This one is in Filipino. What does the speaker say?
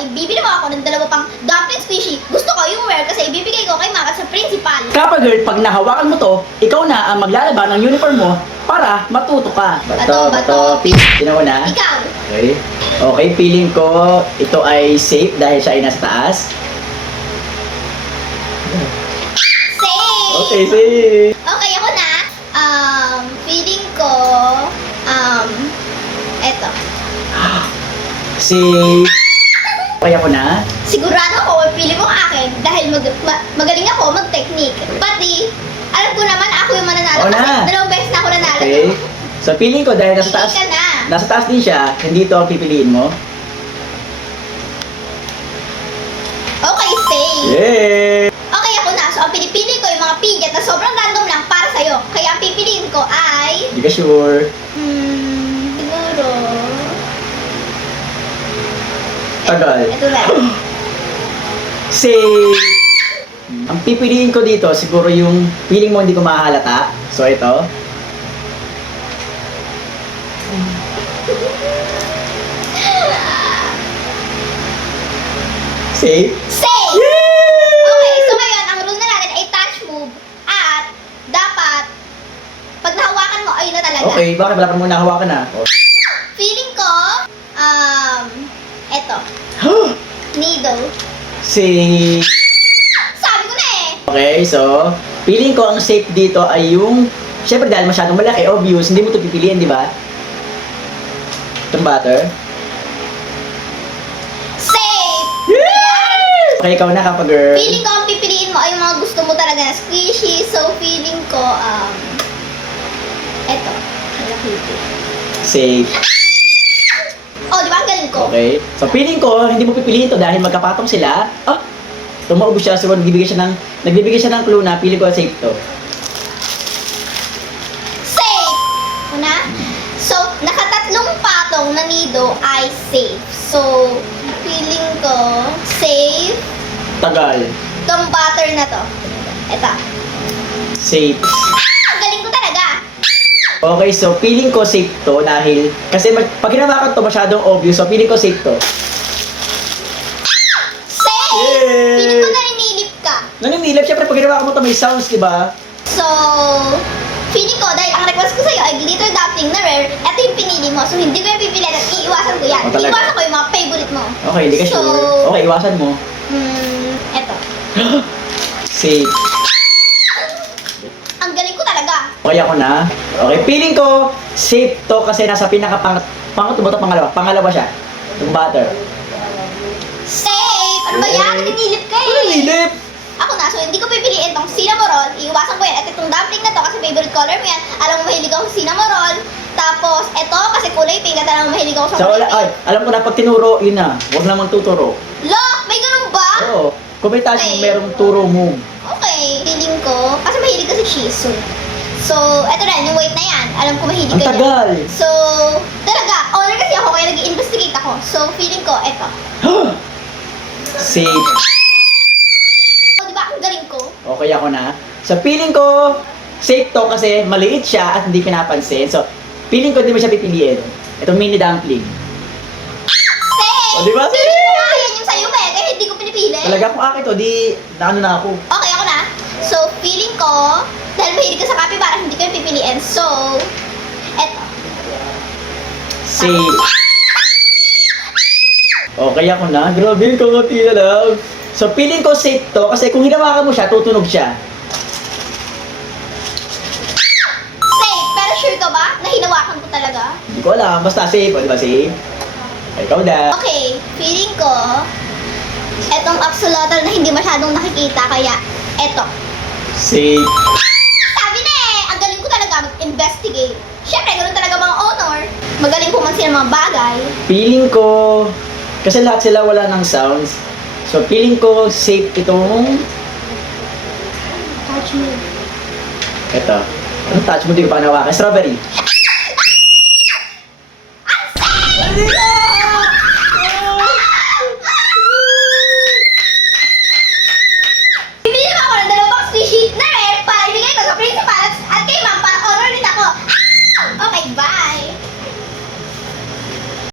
ay bibili mo ako ng dalawa pang dumpling squishy. Gusto ko yung rare kasi ibibigay ko kay Makat sa principal. Kapag girl, pag nahawakan mo to, ikaw na ang maglalaban ng uniform mo para matuto ka. Bato. Sino na? Ikaw. Okay. Okay, feeling ko ito ay safe dahil siya ay nasa taas. Safe. Okay, safe. Okay, ako na. Feeling ko, eto. Safe. Okay, ako na. Sigurado ko, pili mo akin dahil magaling ako mag-technique. Pati, alam ko naman ako yung mananalo Oo kasi na. dalawang beses na ako nanalo. Okay. So, feeling ko dahil nasa Pili taas, ka na. nasa taas din siya, hindi ito ang pipiliin mo. Okay, safe. Yay! Okay, ako na. So, ang pinipili ko yung mga pidget na sobrang random lang para sa'yo. Kaya ang pipiliin ko ay... Hindi ka sure. Siguro... Tagal. Ito lang. Safe! Ang pipiliin ko dito, siguro yung feeling mo hindi ko mahalata. So, ito. Safe? Safe! Yay! Okay, so ngayon, ang rule na natin ay touch move at dapat pag nahawakan mo, ayun na talaga. Okay, bakit wala pa muna hawakan na? Feeling ko, eto, needle. Safe. Sabi ko na eh. Okay, so, feeling ko ang safe dito ay yung, syempre dahil masyadong malaki, obvious, hindi mo ito pipiliin, di ba? Itong butter. Safe! Okay, ikaw na kapag girl. Feeling ko ang pipiliin mo ay yung mga gusto mo talaga na squishy. So, feeling ko, eto, malaki. Safe. Oh, di ba ang galing ko? Okay. So, feeling ko, hindi mo pipiliin to dahil magkapatong sila. Ah! Tumaubos siya, so nagbibigay siya ng clue na pili ko safe to. Safe! Una? So, nakatatlong patong na nido ay safe. So, feeling ko, safe. Tagal. Itong butter na to. Eto. Safe. Ang galing ko talaga. Okay, so feeling ko safe to dahil kasi pag hinawakan to masyadong obvious, so feeling ko safe to. Safe! Yay! Feeling ko naninilip ka. Naninilip, syempre pag hinawakan mo to may sounds, di ba? So, feeling ko, dahil ang request ko sa'yo ay glitter dumpling na rare, ito yung pinili mo. So, hindi ko yung pipiliin at iiwasan ko yan. Oh, talaga? Iiwasan ko yung mga favorite mo. Okay, hindi ka So, sure. Okay, iwasan mo. Eto. Safe. Ang galing ko talaga. Okay, ako na. Okay, feeling ko safe to kasi nasa pangalawa. Pangalawa siya. Yung butter. Safe! Ano ba yan? Naninilip ka eh. Naninilip! Ako na, so hindi ko pipiliin tong cinnamon roll. Iiwasan ko yan. At itong dumpling na to kasi favorite color mo yan. Alam mo mahilig ako sa cinnamon roll. Tapos, eto kasi kulay pink at alam mo mahilig ako sa So, kulay ay, pink. alam ko na pag tinuro, yun na. Huwag naman tuturo. Lo! May ganun ba? Oo. Kumitas Okay. yung merong turo mo. Okay, feeling ko, kasi mahilig kasi Shih Tzu. So, eto na, yung weight na yan. Alam ko mahilig Ang ka dyan. tagal! So, talaga, honor kasi ako kaya nag-investigate ako. So, feeling ko, eto. Safe. Oh, di ba? Ang galing ko. Okay, ako na. So, feeling ko, safe to kasi maliit siya at hindi pinapansin. So, feeling ko hindi mo siya pipiliin. Itong mini dumpling. Safe! O, di ba? Feeling ko nga yan yung sa'yo eh, kaya hindi ko pinipili. Talaga kung akin to, di, naano na ako. Okay, ako na. So, feeling ko, dahil mahilig ka sa capybara, hindi ko yung pipiliin. So, eto. Safe. Okay, ako na. Grabe, kakati na lang. So, feeling ko safe to kasi kung hinawakan mo siya, tutunog siya. Safe! Pero sure ka ba na hinawakan ko talaga? Hindi ko alam. Basta safe. O, di ba safe? Ikaw na. Okay, feeling ko, etong axolotl na hindi masyadong nakikita, kaya eto. Safe. Sabi na eh, ang galing ko talaga mag-investigate. Siyempre, ganoon talaga mga honor. Magaling pumansin ng mga bagay. Feeling ko, kasi lahat sila wala ng sounds. So, feeling ko safe itong, Touch me. ito. Anong touch mo? Hindi ko pa nawakan. Strawberry. Ang safe!